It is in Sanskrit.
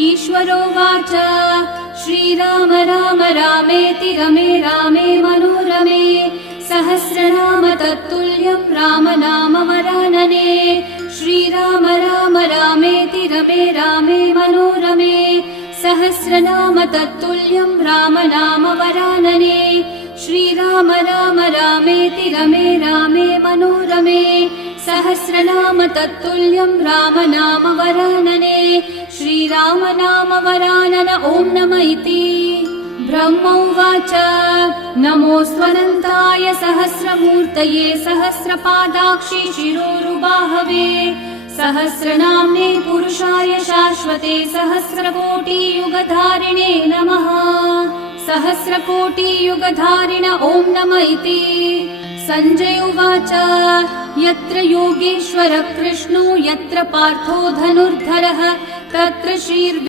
ईश्वरोवाच श्रीराम राम रामेति रमे रामे मनोरमे सहस्रनाम तत्तुल्यं राम नाम वरानने श्रीराम राम रामेति रमे रामे मनोरमे सहस्रनाम तत्तुल्यं राम नाम वरानने श्रीराम राम रामेति रमे रामे मनोरमे सहस्रनाम तत्तुल्यं राम नाम वरानने श्रीराम नाम वरानन ॐ नम इति ब्रह्मोवाच नमोऽस्त्वनन्ताय सहस्रमूर्तये सहस्रपादाक्षि शिरोरुबाहवे सहस्रनाम्ने पुरुषाय शाश्वते सहस्रकोटियुगधारिणे नमः सहस्रकोटियुगधारिण ॐ नम इति सञ्जय उवाच यत्र योगेश्वर कृष्णो यत्र पार्थो धनुर्धरः तत्र